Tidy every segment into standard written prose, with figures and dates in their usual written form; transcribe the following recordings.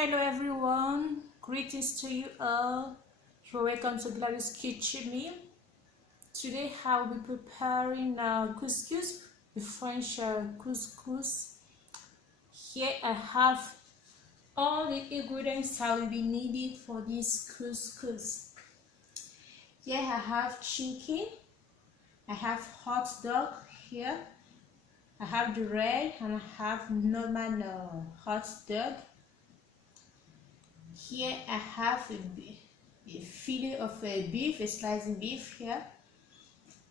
Hello everyone, greetings to you all. Welcome to Gladys Kitchen Meal. Today I will be preparing couscous, the French couscous. Here I have all the ingredients I will be needing for this couscous. Here I have chicken, I have hot dog here, I have the red and I have normal hot dog. Here I have a fillet of beef, a sliced beef here.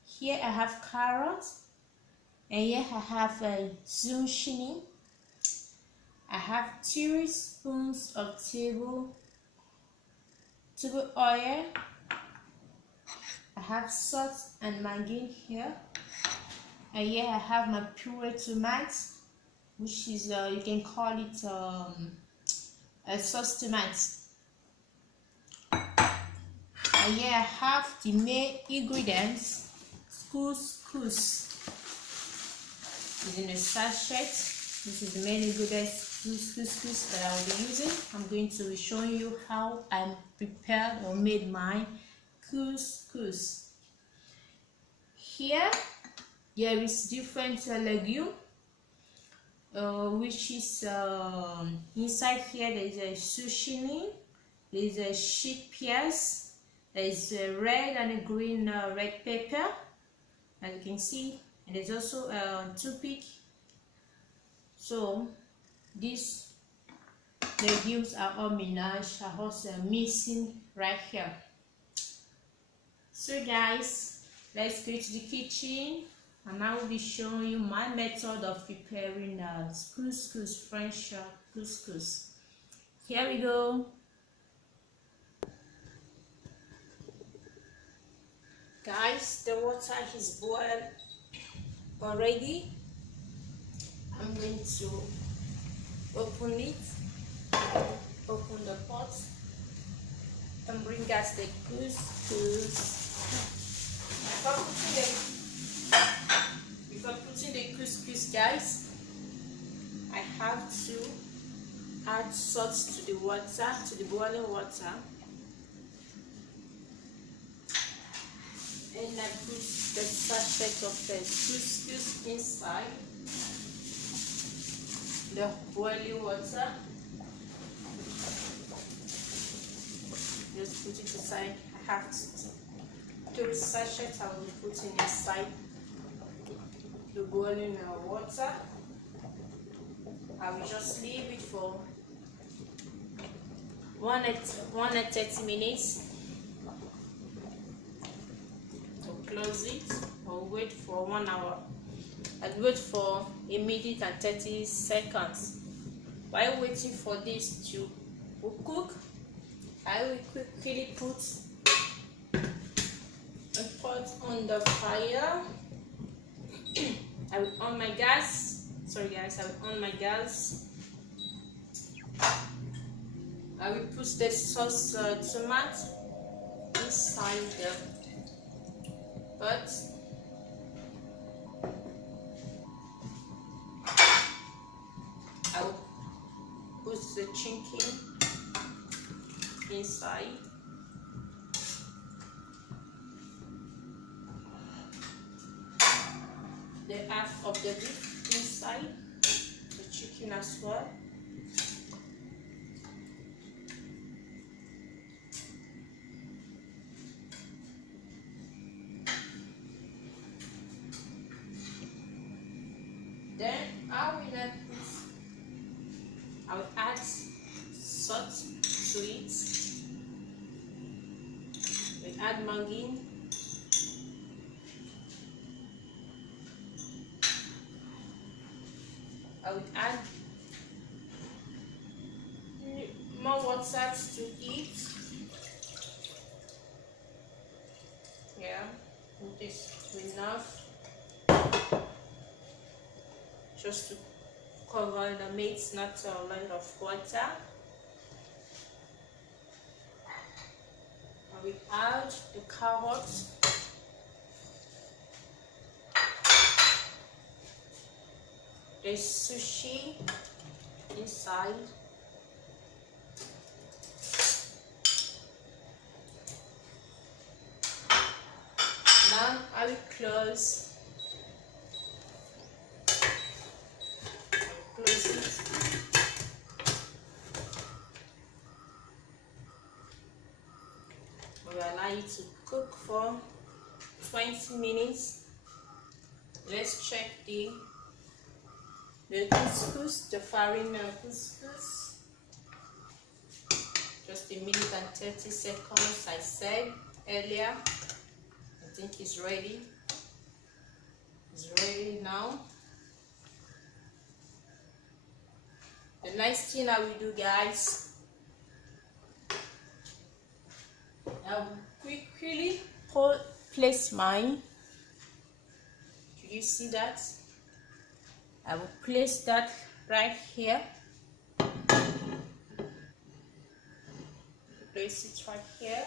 Here I have carrots, and here I have zucchini. I have 3 spoons of table oil. I have salt and maggie here. And here I have my puree tomatoes, which is you can call it a sauce tomatoes. And here I have the main ingredients, couscous. It's in a sachet. This is the main ingredients, couscous that I will be using. I'm going to be showing you how I prepared or made my couscous. Here there is different legume. Which is inside here. There is a zucchini, there is a chickpeas, there is a red and a green red pepper, as you can see, and there's also a toothpick. So these legumes are all menage, are also missing right here. So guys, let's go to the kitchen. And I will be showing you my method of preparing couscous, French couscous. Here we go. Guys, the water is boiled already. I'm going to open it, open the pot, and bring out the couscous. Before putting the couscous, guys, I have to add salt to the water, to the boiling water, and I put the sachet of the couscous inside the boiling water. Just put it aside. I have to sachet I will be putting inside the boiling water. I will just leave it for 30 minutes to close it, or wait for 1 hour. I'll wait for 1 minute and 30 seconds. While waiting for this to cook, I will quickly put a pot on the fire. I will on my gas. Sorry guys, I will on my gas. I will put the sauce tomato inside the pot. I will put the chicken inside. The half of the beef inside, the chicken as well. Then I will add salt to it. We add maggie. I will add more water to it. Yeah, this is enough just to cover the meat, not a lot of water. I will add the carrots. The sushi inside. I will close. Close it. We will allow it to cook for 20 minutes. Let's check the couscous, the farina couscous. Just a minute and 30 seconds, I said earlier. I think it's ready. It's ready now. The next thing I will do, guys, I will quickly place mine. Do you see that? I will place that right here. Place it right here.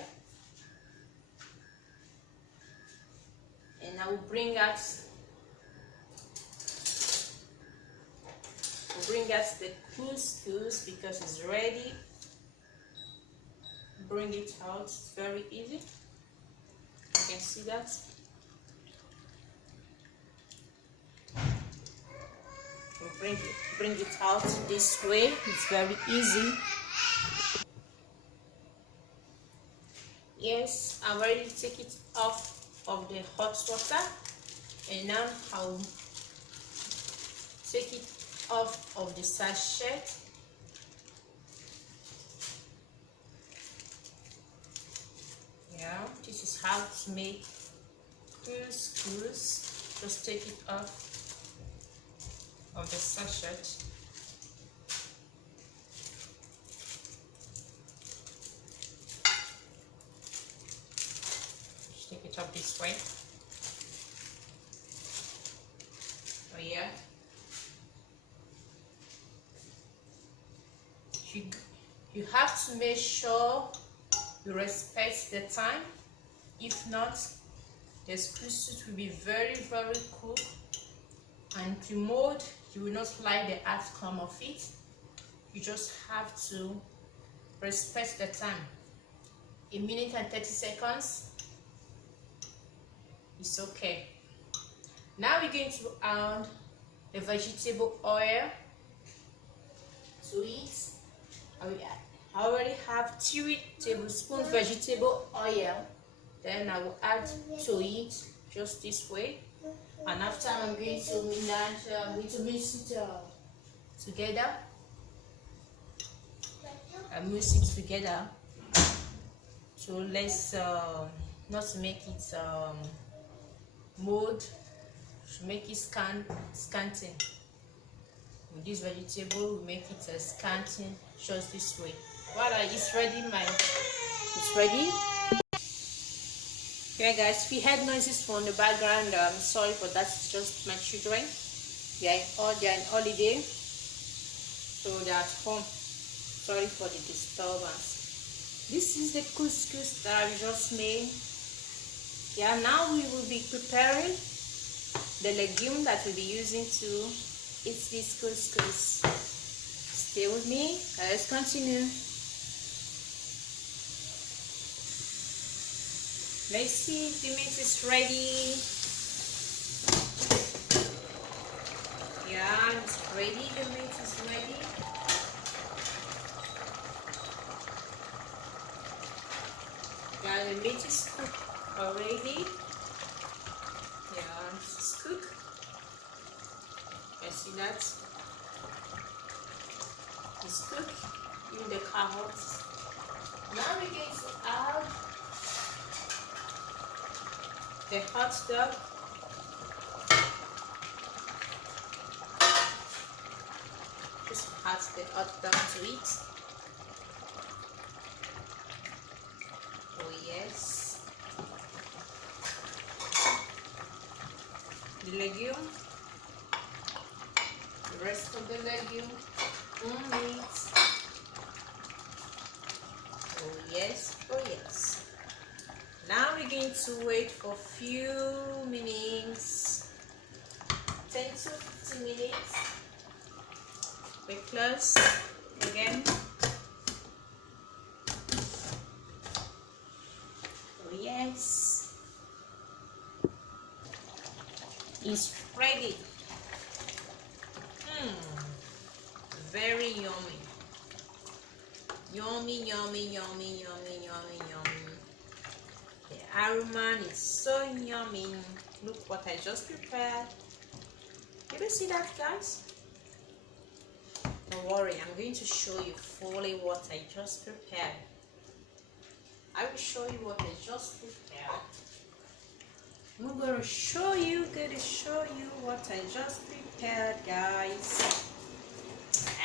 And I will bring out the couscous because it's ready. Bring it out, it's very easy. You can see that. We'll bring it out this way. It's very easy. Yes, I'm ready to take it off of the hot water, and now I'll take it off of the sachet. Yeah, this is how to make couscous. Just take it off of the sachet. Just take it up this way. Oh yeah. You have to make sure you respect the time. If not, the couscous will be very cool, and the mold, you will not like the outcome of it. You just have to respect the time. A minute and 30 seconds is okay. Now we're going to add the vegetable oil to it. I already have 3 tablespoons vegetable oil. Then I will add to it just this way. And after I'm going to mix it together. I mix it together. So let's not to make it mold, to make it scanting. With this vegetable, we make it a scanting just this way. Voila, it's ready, it's ready. Yeah guys, if you heard noises from the background, I'm sorry for that. It's just my children. They're in holiday, so they're at home. Sorry for the disturbance. This is the couscous that I just made. Yeah, now we will be preparing the legume that we'll be using to eat this couscous. Stay with me. Let's continue. Let's see if the meat is ready. Yeah, it's ready. The meat is ready. Yeah, the meat is cooked already. Yeah, it's cooked. You see that? It's cooked. Even the carrots. Now we're going to add the hot dog. Just add the hot dog to it. Oh yes. The legume. The rest of the legume on it. Oh yes, oh yes. Now we're going to wait for a few minutes, 10 to 15 minutes. We close again. Oh yes. is ready. Very yummy. Yummy, yummy, yummy, yummy, yummy, yummy. The aroma is so yummy. Look what I just prepared. Did you see that, guys? Don't worry, I'm going to show you fully what I just prepared. I will show you what I just prepared. I'm going to show you what I just prepared, guys.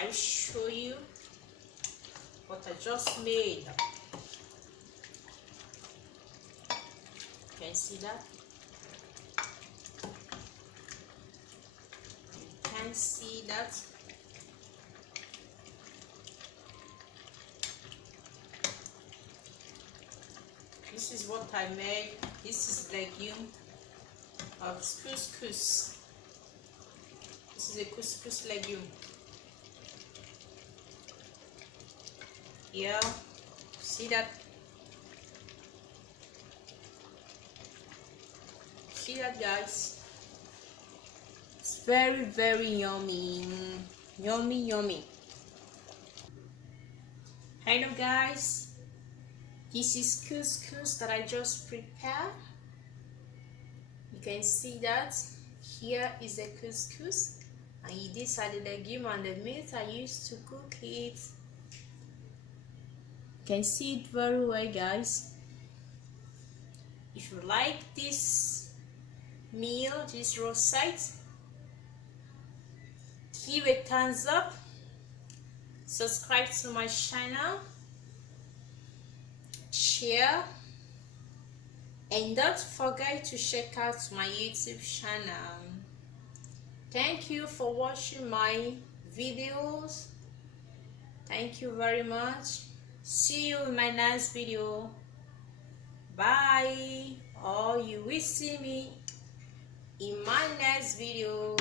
I will show you what I just made. Can you see that? You can see that? This is what I made. This is legume of couscous. This is a couscous legume. Yeah, see that? See that, guys? It's very, very yummy. Yummy, yummy. Hello, guys. This is couscous that I just prepared. You can see that. Here is the couscous. And these are the legume and the meat I used to cook it. You can see it very well, guys. If you like this meal, this recipe, give a thumbs up, subscribe to my channel, share, and don't forget to check out my YouTube channel. Thank you for watching my videos. Thank you very much. See you in my next video. Bye. Or you will see me in my next video.